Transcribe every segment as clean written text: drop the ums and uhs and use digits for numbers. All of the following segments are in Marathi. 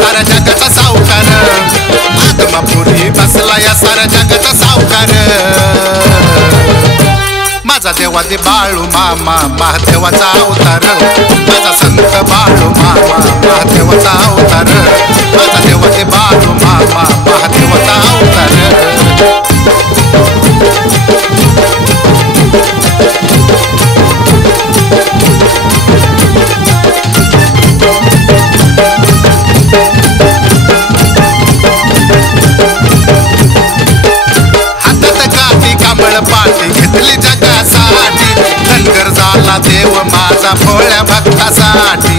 साऱ्या जगाचा सावकार, आदमापुरी बसला या साऱ्या जगाचा सावकार. माझा देवा दे बाळू मामा महादेवाचा अवतार, माझा संत बाळू मामा महादेवाचा अवतार, माझा देवा दे बाळू मामा महादेवाचा अवतार. पाठी घेतली जगासाठी, धनगर झाला देव माझा भोळ्या भक्तासाठी.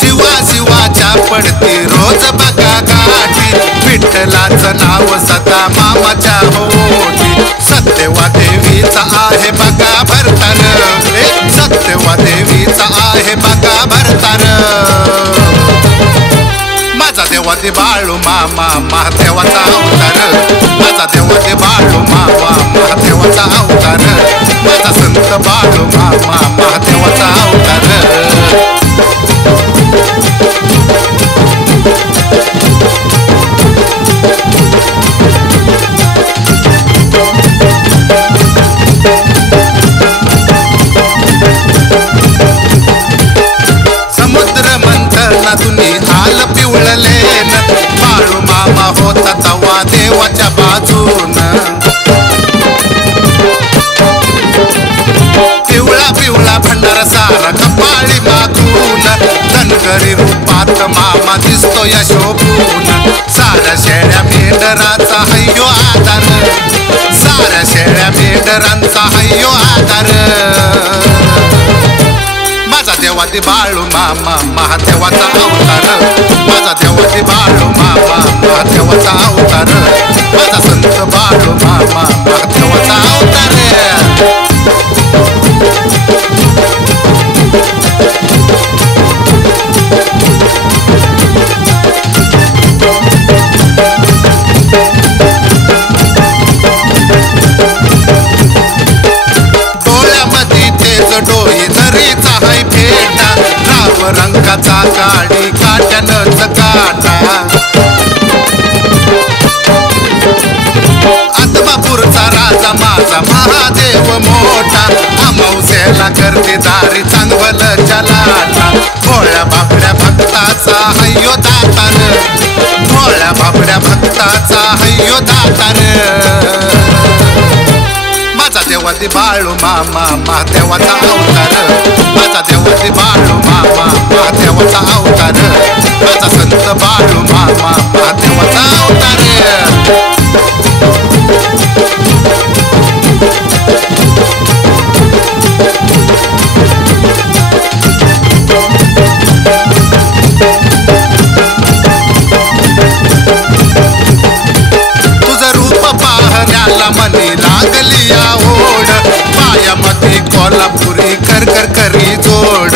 जीवा शिवाच्या पडती रोज बघा गाठी, विठ्ठलाचं नाव सदा मामाच्या होती. सत्यवा देवीचा आहे बघा भरतार, सत्यवा देवीचा आहे बघा भरतार. माझा देवा दे बाळू मामा महादेवाचा अवतार, माझा देवा दे बाळू मामा महादेवाचा अवतार, माझा संत बाळू मामा महादेवाचा अवतार. समुद्र मंथनातून आल पिवळलेन, बाळू मामा होता तवा देवाच्या बाजून. पिवळा पिवळा भंडारा सारा कपाळी मागून, धनगरी रूपात मामा दिसतो या शोभून. साऱ्या शेळ्या मेंढरांचा हय्यो आधार, साऱ्या शेळ्या मेंढरांचा हय्यो आधार. माझा देवा दे बाळू मामा महादेवाचा अवतार, माझा देवा दे बाळू मामा महादेवाचा अवतार, माझा संत बाळू मामा महादेवाचा अवतार. डोळ्यामध्ये तेज डोई नरीचा हाय फेटा, राव रंगाचा गाडी काट्यानच काटा. आदमापूरचा राजा माझा महादेव मोठा, अमावस्याला करते दारी चांगवल जलाटा. भोळ्या बापड्या भक्ताचा हय्यो दातार, भोळ्या बापड्या भक्ताचा हय्यो दातार. माझा देवा दे बाळू मामा महादेवाचा अवतार, माझा देवा दे बाळू मामा महादेवाचा अवतार, माझा संत बाळू मामा महादेवाचा अवतार. तुझं रूप पाहण्याला मनी लागली या ओढ, पायामध्ये कोल्हापुरी कर कर करी जोड.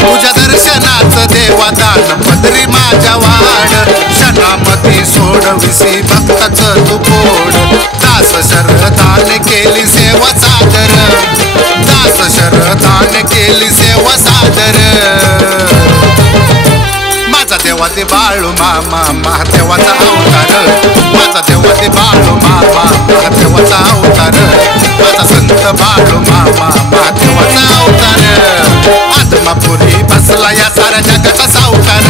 तुझ्या दर्शनाचं देवादान पदरी माझ्या वाड, क्षणामध्ये सोडविसी भक्ताचं तू पोड. दास शरदान केली सेवा सादर, दास शरदान केली सेवा सादर. माझा देवा दे बाळू मामा महादेवाचा अवतार, माझा देवा दे बाळू मामा महादेवाचा अवतार, माझा संत बाळू मामा महादेवाचा अवतार. आदमापुरी बसला या साऱ्या जगाचा सावकार,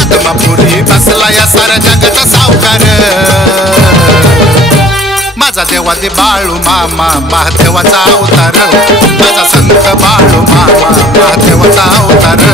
आदमापुरी बसला या साऱ्या जगाचा सावकार. माझा देवा दे बाळू मामा महादेवाचा अवतार, माझा संत बाळू मामा महादेवाचा अवतार,